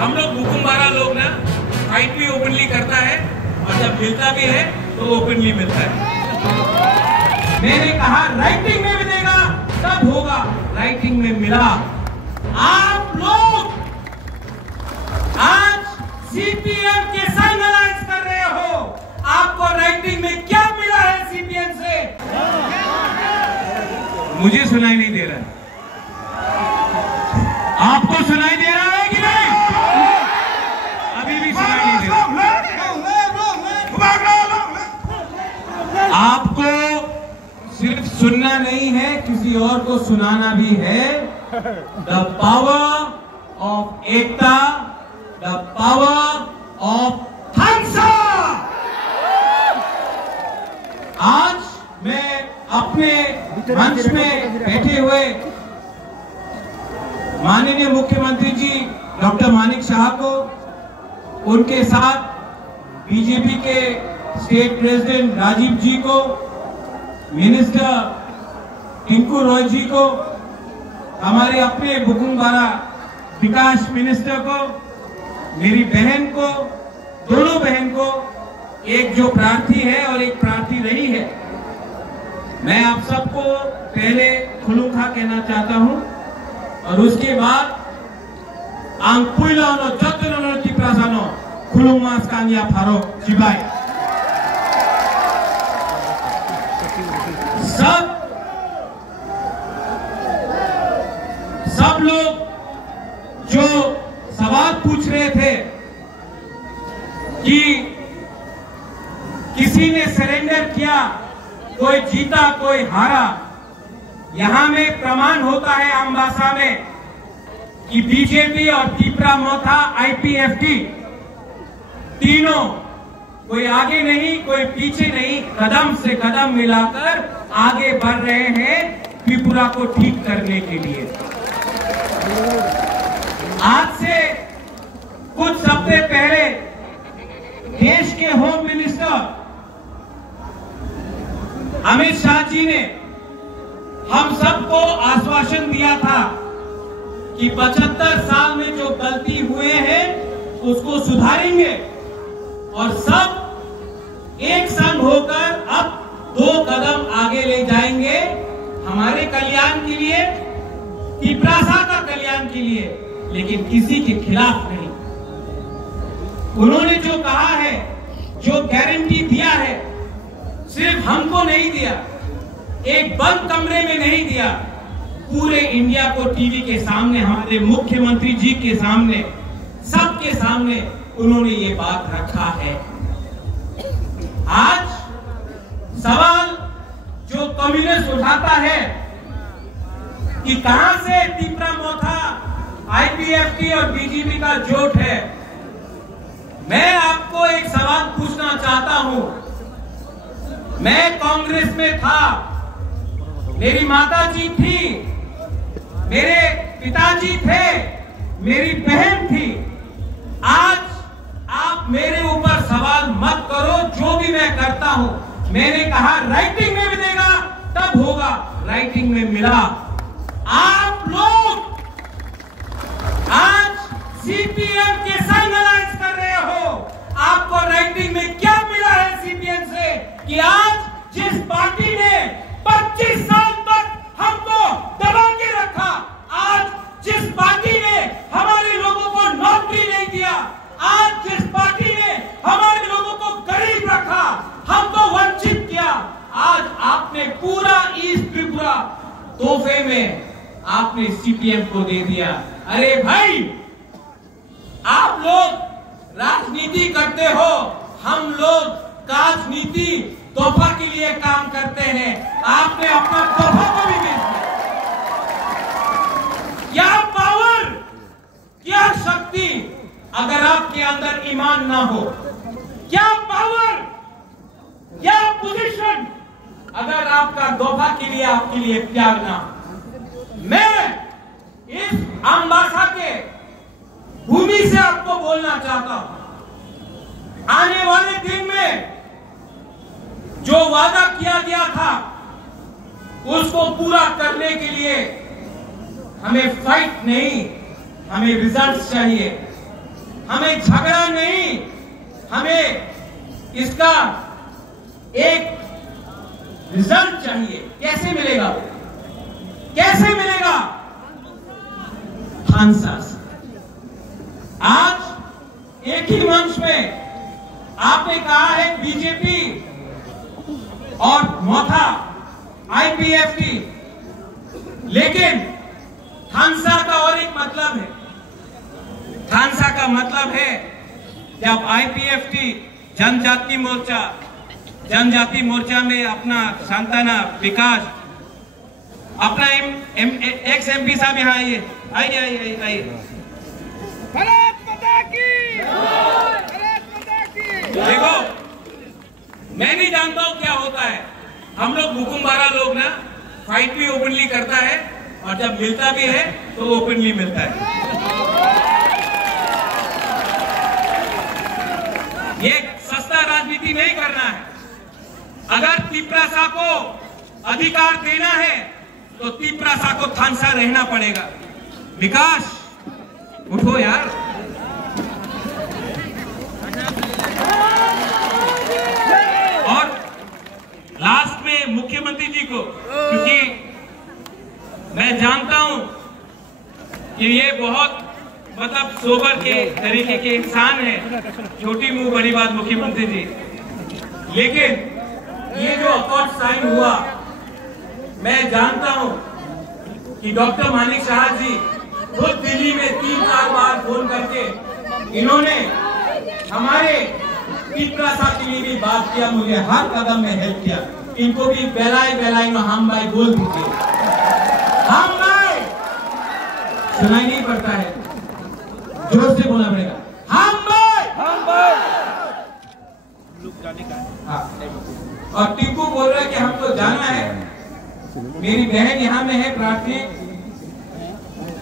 हम लोग बुकुम्बारा लोग ना फाइट भी ओपनली करता है और जब मिलता भी है तो ओपनली मिलता है। मैंने कहा राइटिंग में मिलेगा तब होगा, राइटिंग में मिला। आप लोग आज सीपीएम के संग अलायंस कर रहे हो, आपको राइटिंग में क्या मिला है सीपीएम से? मुझे सुनाई नहीं दे रहा है, आपको सुनाई दे रहा है कि नहीं? अभी भी सुनाई नहीं दे रहा। आपको सिर्फ सुनना नहीं है, किसी और को सुनाना भी है। The power of Ekta, the power of Hansa. आज मैं अपने मंच में बैठे हुए माननीय मुख्यमंत्री जी डॉक्टर मानिक शाह को, उनके साथ बीजेपी के स्टेट प्रेसिडेंट राजीव जी को, मिनिस्टर टिंकू रॉय जी को, हमारे अपने बुकुम्बारा विकास मिनिस्टर को, मेरी बहन को, दोनों बहन को, एक जो प्रार्थी है और एक प्रार्थी रही है, मैं आप सबको पहले खुलूखा कहना चाहता हूं और उसके बाद आंगपुइलानो जतनो तिप्रासानो खुलुमास कांगिया फारोक जिबाई। सब लोग जो सवाल पूछ रहे थे कि किसी ने सरेंडर किया, कोई जीता कोई हारा, यहां में प्रमाण होता है अम्बासा में कि बीजेपी और तीपरा मोथा आईपीएफटी तीनों कोई आगे नहीं कोई पीछे नहीं, कदम से कदम मिलाकर आगे बढ़ रहे हैं त्रिपुरा को ठीक करने के लिए। आज से कुछ हफ्ते पहले देश के होम मिनिस्टर अमित शाह जी ने हम सबको आश्वासन दिया था कि 75 साल में जो गलती हुए हैं उसको सुधारेंगे और सब एक संग होकर अब 2 कदम आगे ले जाएंगे हमारे कल्याण के लिए, तिप्रासा का कल्याण के लिए, लेकिन किसी के खिलाफ नहीं। उन्होंने जो कहा है, जो गारंटी दिया है, सिर्फ हमको नहीं दिया, एक बंद कमरे में नहीं दिया, पूरे इंडिया को टीवी के सामने, हमारे मुख्यमंत्री जी के सामने, सबके सामने उन्होंने ये बात रखा है। आज सवाल जो कम्युनिस्ट उठाता है कि कहां से तीपरा मोथा आईपीएफटी और बीजेपी का जोट है, मैं आपको एक सवाल पूछना चाहता हूं। मैं कांग्रेस में था, मेरी माता जी थी, मेरे पिताजी थे, मेरी बहन थी। आज आप मेरे ऊपर सवाल मत करो, जो भी मैं करता हूं, मैंने कहा राइटिंग में मिलेगा तब होगा, राइटिंग में मिला। आप लोग आज सीपीएम के संग अलायंस कर रहे हो, आपको राइटिंग में क्या मिला है सीपीएम से कि आज जिस पार्टी ने 25 साल तक हमको दबा के रखा, आज जिस पार्टी ने हमारे लोगों को नौकरी नहीं दिया, आज जिस पार्टी ने हमारे लोगों को गरीब रखा, हमको वंचित किया, आज आपने पूरा ईस्ट त्रिपुरा तोहफे में आपने सीपीएम को दे दिया। अरे भाई, आप लोग राजनीति करते हो, हम लोग राजनीति तोहफा के लिए काम करते हैं। आपने अपना तोहफा को भी बेच दिया। क्या पावर, क्या शक्ति अगर आपके अंदर ईमान ना हो, क्या पावर, क्या पोजीशन अगर आपका तोहफा के लिए, आपके लिए प्यार ना। मैं इस अम्बासा के भूमि से आपको बोलना चाहता हूं, आने वाले दिन में जो वादा किया गया था उसको पूरा करने के लिए हमें फाइट नहीं, हमें रिजल्ट चाहिए। हमें झगड़ा नहीं, हमें इसका एक रिजल्ट चाहिए। कैसे मिलेगा? कैसे मिलेगा? थानसा से। आज एक ही मंच में आपने कहा है बीजेपी और मोथा आईपीएफटी, लेकिन थानसा का और एक मतलब है। थानसा का मतलब है जब आईपीएफटी जनजाति मोर्चा में अपना सांताना विकास, अपना एक्स एमपी साहब यहाँ आइए, आइए आइए आइए। भारत माता की, भारत माता की। देखो, मैं नहीं जानता हूं क्या होता है। हम लोग हुकुमबारा लोग ना फाइट भी ओपनली करता है और जब मिलता भी है तो ओपनली मिलता है। ये सस्ता राजनीति नहीं करना है। अगर तिपरासा को अधिकार देना है तो तिपरासा को थानसा रहना पड़ेगा। विकास उठो यार। और लास्ट में मुख्यमंत्री जी को, क्योंकि मैं जानता हूं कि ये बहुत मतलब सोबर के तरीके के इंसान है, छोटी मुंह बड़ी बात मुख्यमंत्री जी, लेकिन ये जो अकॉर्ड साइन हुआ, मैं जानता हूं कि डॉक्टर मानिक शाह जी खुद दिल्ली में 3-4 बार फोन करके इन्होंने हमारे तिपरासा के लिए भी बात किया, मुझे हर कदम में हेल्प किया। इनको भी बेलाई में हम भाई बोल दीजिए, हम भाई। सुनाई नहीं पड़ता है, जोर से बोलना पड़ेगा, हम भाई, हम भाई। हाँ। और टिप्पू बोल रहा है कि हमको जाना है। मेरी बहन यहाँ में है प्रार्थना,